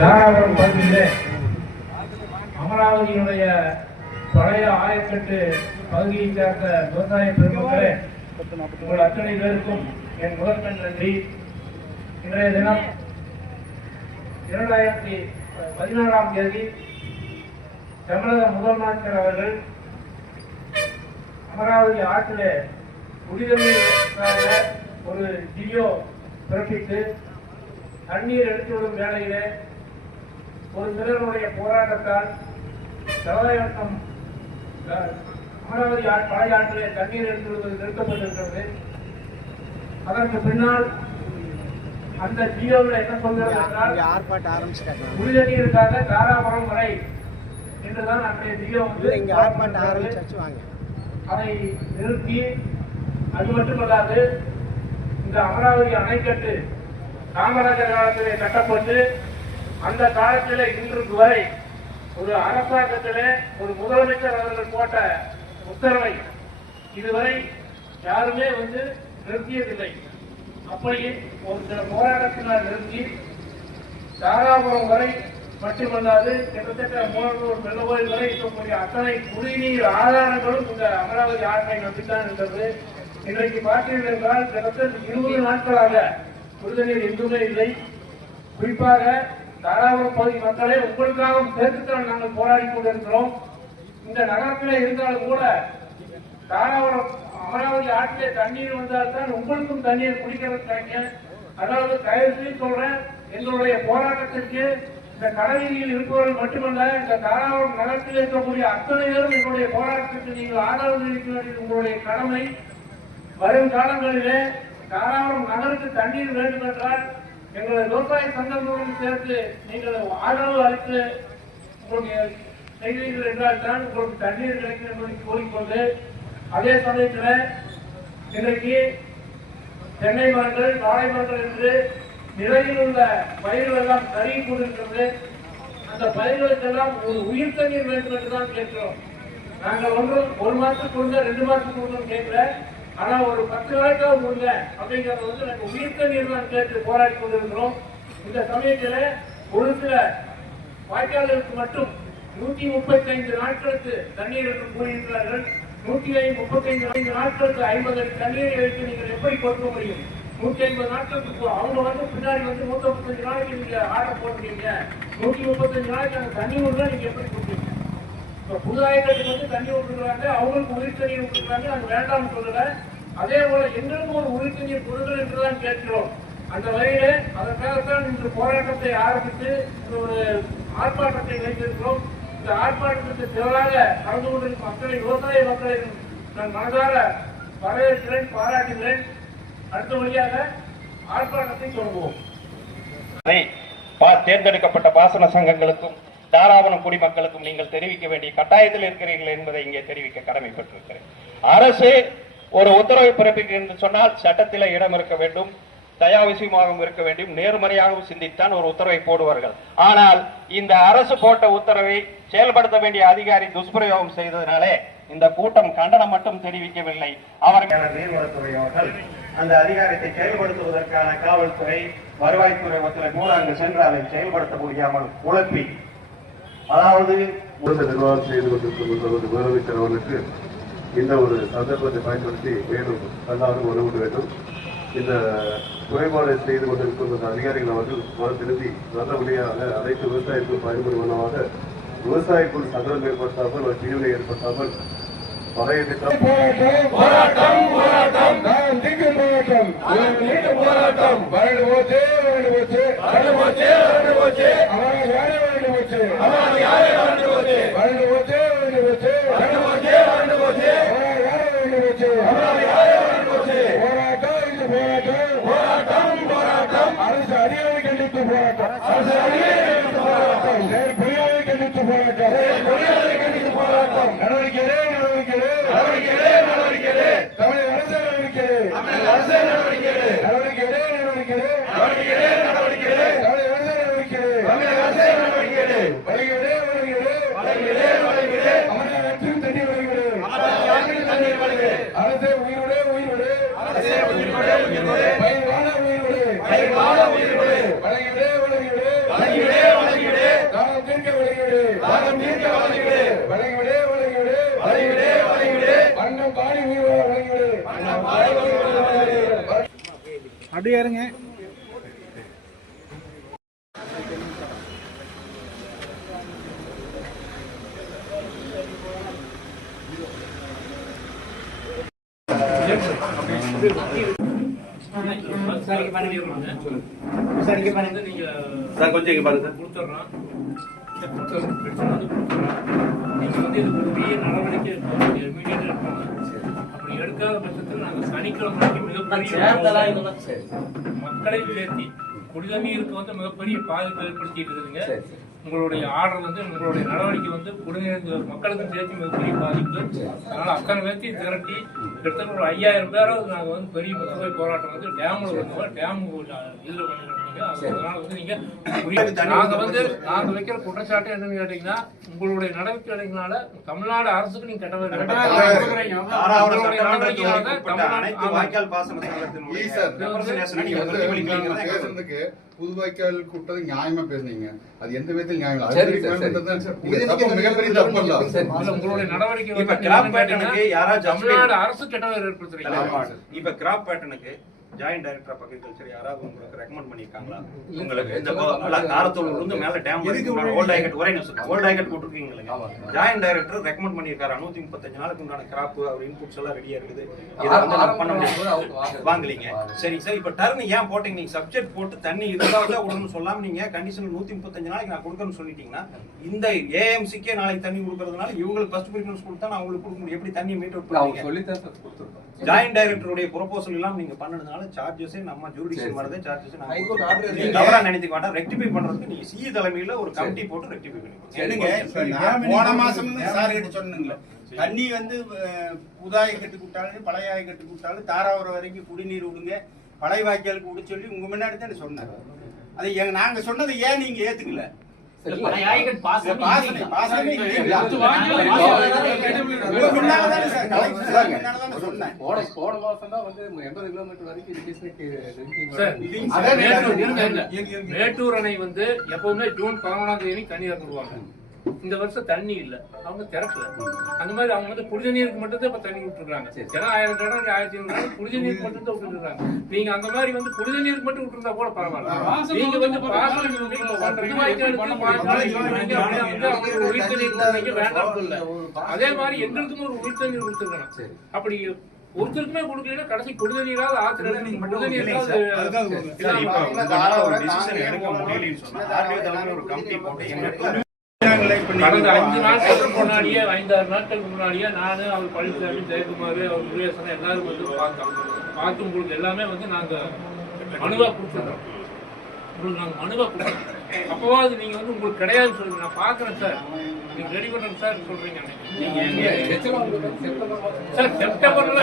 தாராபுரம் பகுதியிலே அமராவதியினுடைய பழைய ஆயக்கட்டு பகுதியை சேர்ந்த விவசாய பெருமக்களே, உங்கள் அத்தனை பேருக்கும் என் முதற்கண் நன்றி. இன்றைய தினம் 2016ஆம் தேதி தமிழக முதலமைச்சர் அவர்கள் அமராவதி ஆற்றிலே குடிநீருக்காக ஒரு ஜியோ பிறப்பித்து தண்ணீர் எடுத்து வரும் வேளையிலே ஒரு சிலருடைய போராட்டத்தால் செலவாயிரம் அமராவதி பழைய ஆற்றிலே தண்ணீர் எடுத்து வருவது நிறுத்தப்பட்டிருக்கிறது. அதற்கு பின்னால் அந்த ஜியோவில் என்ன சொல்கிறது என்றால் குடிநீருக்காக தாராபுரம் வரை என்றுதான் அன்றைய ஜியோ அதை நிறுத்தி, அது மட்டுமல்லாது இந்த அமராவதி அணைக்கட்டு காமராஜர் காலத்திலே கட்டப்பட்டு அந்த காலத்திலே இன்றுக்கு வரை ஒரு அரசாங்கத்திலே ஒரு முதலமைச்சர் அவர்கள் போட்ட உத்தரவை இதுவரை யாருமே நிறுத்தியதில்லை. அப்படி ஒரு போராட்டத்தினால் நிறுத்தி தாராபுரம் வரை மட்டுமல்லாது கிட்டத்தட்ட 300 வெள்ளவோயில் வரை இருக்கக்கூடிய அத்தனை குடிநீர் ஆதாரங்களும் இந்த அமராவதி ஆற்றை நம்பித்தான் இருந்தது. இன்றைக்கு பார்த்தீர்கள் என்றால் கிட்டத்தட்ட 20 நாட்களாக குடிநீர் எங்குமே இல்லை. குறிப்பாக தாராபுரம் பகுதி மக்களே, உங்களுக்காக சேர்த்துத்தான் நாங்கள் போராடி கொண்டிருக்கிறோம். இந்த நகரத்தில் இருந்தாலும் கூட தாராபுரம் அமராவதி ஆற்றிலே தண்ணீர் வந்தால்தான் உங்களுக்கும் தண்ணீர் குடிக்கிறது கிடைக்கும். அதாவது தயவு சொல்றேன், எங்களுடைய போராட்டத்திற்கு இந்த கடவீதியில் இருப்பவர்கள் மட்டுமல்ல, இந்த தாராபுரம் நகரத்தில் இருக்கக்கூடிய அத்தனை பேரும் எங்களுடைய போராட்டத்திற்கு நீங்கள் ஆதரவு தெரிவிக்க வேண்டியது உங்களுடைய கடமை. வரும் காலங்களிலே தாராபுரம் நகருக்கு தண்ணீர் வேண்டும் என்றால் எங்களுடைய விவசாய சங்கங்களுடன் சேர்த்து நீங்கள் ஆதரவு அளித்து உங்களுடைய செய்தீர்கள் என்றால் தான் உங்களுக்கு தண்ணீர் கிடைக்கும் என்பதை கூறிக்கொண்டு, அதே சமயத்தில் இன்றைக்கு தென்னை மரங்கள் வாழை மரங்கள் என்று நிலையில் உள்ள பயிர்கள் எல்லாம் கருகி கொண்டிருக்கிறது. அந்த பயிர்களுக்கெல்லாம் ஒரு உயிர் தண்ணீர் வேண்டும் என்றுதான் கேட்கிறோம். நாங்கள் ஒரு மாசத்துக்கு கொடுங்க, 2 மாசத்துக்கு கொடுங்க கேட்கல, ஆனா ஒரு 10 நாளைக்காக கொடுங்க அப்படிங்கறது நாங்கள் உயிர் தண்ணீர் தான் கேட்டு போராடி கொண்டிருக்கிறோம். இந்த சமயத்தில் ஒரு சில வாய்க்கால்களுக்கு மட்டும் 135 நாட்களுக்கு தண்ணீர் என்று கூறியிருக்கிறார்கள். 135 நாட்களுக்கு 50 அடி தண்ணீரை வைத்து நீங்கள் எப்படி கொடுக்க முடியும்? 150 நாட்களுக்கு அவங்க பின்னாடி 135 நாளைக்கு நீங்க ஆர்டர் போடுறீங்க. 135 நாளைக்கு அந்த தண்ணி விடுறா நீங்க எப்படி கொடுப்பீங்க? இப்ப புதுதாயத்துக்கு தண்ணி விட்டுருக்காங்க, அவங்களுக்கு உயிர் தண்ணீர் விட்டுருக்காங்க, நாங்க வேண்டாம்னு சொல்லல. அதே போல எங்களுக்கும் ஒரு உயிர் தண்ணீர் கொடுங்கள் என்றுதான் கேட்கிறோம். அந்த வகையில அதற்காகத்தான் இன்று போராட்டத்தை ஆரம்பித்து ஒரு ஆர்ப்பாட்டத்தை வைத்திருக்கிறோம். இந்த ஆர்ப்பாட்டத்திற்கு திரளாக கலந்து கொண்டிருக்கும் மக்களை, விவசாய மக்களை நான் மனதார வரவேற்கிறேன், பாராட்டுகிறேன். அடுத்த வழியாக ஆர்ப்பாட்டத்தை தொடங்குவோம். தேர்ந்தெடுக்கப்பட்ட பாசன சங்கங்களுக்கும் தாராபுரம் குடிமக்களுக்கும் நீங்கள் தெரிவிக்க வேண்டிய கட்டாயத்தில் இருக்கிறீர்கள் என்பதை இங்கே தெரிவிக்க கடமைப்பட்டிருக்கிறேன். அரசு ஒரு உத்தரவை பிறப்பிக்க என்று சொன்னால் சட்டத்தில் இடம் இருக்க வேண்டும், தயாவிசியமாகவும் இருக்க வேண்டும், நேர்மறையாகவும் சிந்தித்தான் ஒரு உத்தரவை போடுவார்கள். ஆனால் இந்த அரசு போட்ட உத்தரவை செயல்படுத்த வேண்டிய அதிகாரி துஷ்பிரயோகம் செய்ததினாலே இந்த கூட்டம் கண்டனம் மட்டும் தெரிவிக்கவில்லை. அவர்கள் நீர்வளத்துறை அவர்கள் அந்த அதிகாரத்தை செயல்படுத்துவதற்கான காவல்துறை, வருவாய்த்துறை ஒத்துழைப்போடு அங்கு சென்று அதை செயல்படுத்த முடியாமல் குழப்பி, அதாவது நிர்வாகம் செய்து கொண்டிருக்கும் முதலமைச்சர் அவர்களுக்கு இந்த ஒரு சந்தர்ப்பத்தை பயன்படுத்தி மேலும் எல்லாரும் உதவ வேண்டும். இந்த குறைபாடு செய்து கொண்டிருக்கும் அதிகாரிகள் அவர்கள் மனம் திரும்பி நல்லபடியாக அனைத்து விவசாயிகளுக்கும் பயன்படும் வண்ணமாக விவசாயிக்குள் சங்கடம் ஏற்படுத்தாமல் ஒரு பிரிவினை ஏற்படுத்தாமல் பழைய திட்டம் வழங்கிவிடே அப்படியே இருங்க. சார் கொஞ்சம் இங்க பாருங்க சார். கொடுத்துட்றோம். நீங்க வந்து இதுக்கு ஒரு பெரிய நடவடிக்கை இமீடியட்டா எடுப்பாங்க. அப்படி எடுக்காத பட்சத்தில் நாங்கள் சனிக்கிழமை மிகப்பெரிய மக்களை சேர்த்தி குடிநீருக்கு வந்து மிகப்பெரிய பாதிப்பு ஏற்படுத்திட்டு இருக்குதுங்க. உங்களுடைய ஆர்டர் வந்து உங்களுடைய நடவடிக்கை வந்து குடிநீர் மக்களுக்கும் சேர்த்து மிகப்பெரிய பாதிப்பு. அதனால அத்தனை பேர்த்தையும் திரட்டி கிட்டத்தட்ட ஒரு 5000 பேராவது நாங்கள் வந்து பெரிய முற்றுகை போராட்டம் வந்து டேம்ல பண்ணுவோம். டேம் இதுல பண்ணிருக்கீங்க. அதனால வந்து நீங்க நாங்க வைக்கிற குற்றச்சாட்டு என்னன்னு கேட்டீங்கன்னா, உங்களுடைய நடவடிக்கைகளால தமிழ்நாடு அரசுக்கு நீங்க கெட்ட புதுவாய்க்கால் கூட்டது நியாயமா பேசுனீங்க. அது எந்த விதத்தில் நியாயம் மிகப்பெரிய தப்பு இல்ல. உங்களுடைய நடவடிக்கை இப்ப கிராப் பேட்டனுக்கு யாராவது தமிழ்நாடு அரசு கெட்டவர் ஏற்படுத்துறீங்க. இப்ப கிராப் பேட்டனுக்கு ஜாயிண்ட் டைரக்டர் ஆஃப் அக்ரிகல்ச்சர் யாராவது உங்களுக்கு ரெக்கமெண்ட் பண்ணிருக்காங்களா? உங்களுக்கு இந்த காரத்தூர் இருந்து மேல டேம் ஓல்ட் ஐகட் ஒரே நிமிஷம் ஓல்ட் ஐகட் போட்டுருக்கீங்க. ஜாயிண்ட் டைரக்டர் ரெக்கமெண்ட் பண்ணிருக்காரு 135 நாளுக்கு உண்டான கிராப் அவர் இன்புட்ஸ் எல்லாம் ரெடியா இருக்குது. இதை வந்து பண்ண முடியாது, வாங்கலீங்க. சரி சார், இப்ப டர்ன் ஏன் போட்டீங்க? நீங்க சப்ஜெக்ட் போட்டு தண்ணி இருந்தாலும் கொடுக்கணும்னு சொல்லாம நீங்க கண்டிஷன் 135 நாளைக்கு நான் கொடுக்கணும்னு சொல்லிட்டீங்கன்னா, இந்த ஏஎம்சிக்கே நாளைக்கு தண்ணி கொடுக்கறதுனால இவங்களுக்கு ஃபர்ஸ்ட் ப்ரிஃபரன்ஸ் கொடுத்தா நான் உங்களுக்கு கொடுக்க முடியும். எப்படி தண்ணி மீட் அவுட் பண்ணுவீங்க? ஜாயிண்ட் டைரக்டருடைய ப்ரொபோசல் எல்லாம் நீங்க பண்ணதுனால சார்ஜஸே நம்ம ஜூரிடிக்ஷன் வரதே சார்ஜஸ் நீங்க தவறா நினைத்துக்க வேண்டாம். ரெக்டிஃபை பண்றதுக்கு நீங்க சிஇ தலைமையில ஒரு கமிட்டி போட்டு ரெக்டிஃபை பண்ணுங்க. போன மாசம் சார் கிட்ட சொன்னீங்களே, தண்ணி வந்து புதாய கட்டு விட்டாலும் பழைய கட்டு விட்டாலும் தாராவரம் வரைக்கும் குடிநீர் விடுங்க, பழைய வாய்க்காலுக்கு விட சொல்லி உங்க முன்னாடி தான் சொன்னாங்க. அது நாங்க சொன்னதை ஏன் நீங்க ஏத்துக்கல? மேட்டூர் அணை வந்து எப்பவுமே ஜூன் 11ஆம் தேதி தண்ணி இறந்துருவாங்க. இந்த வருஷம் தண்ணி இல்ல, அவங்க திறக்கல. அந்த மாதிரி அவங்க வந்து குடிநீருக்கு மட்டும் தான் இப்ப தண்ணி விட்டுருக்காங்க. ஏன்னா 1000 இடம் 1500 குடிநீருக்கு மட்டும் தான் விட்டுருக்காங்க. நீங்க அந்த மாதிரி வந்து குடிநீருக்கு மட்டும் விட்டுருந்தா கூட பரவாயில்ல. நீங்க வந்து வேண்டாம் இல்ல, அதே மாதிரி எங்களுக்கும் ஒரு உயிர் தண்ணீர் கொடுத்துருக்கணும். அப்படி ஒருத்தருக்குமே கொடுக்கல, கடைசி குடிநீராவது ஆத்திரம் நீங்க குடிநீராவது கடந்த 5 நாட்களுக்கு முன்னாடியே 5-6 நாட்களுக்கு முன்னாடியே நானு அவர் பழனிசாமி ஜெயக்குமார் அவர் முருகேசன் எல்லாரும் வந்து பார்த்து உங்களுக்கு எல்லாமே வந்து நாங்க மனுவா கொடுத்துருக்கோம். உங்களுக்கு நாங்க மனுவா கொடுத்துருக்கோம். அப்பவாது நீங்க வந்து உங்களுக்கு கிடையாது சொல்லுங்க. நான் பாக்குறேன் சார், நீங்க ரெடி பண்ணுங்க சார் சொல்றீங்க. நீங்க சார் செப்டம்பர்ல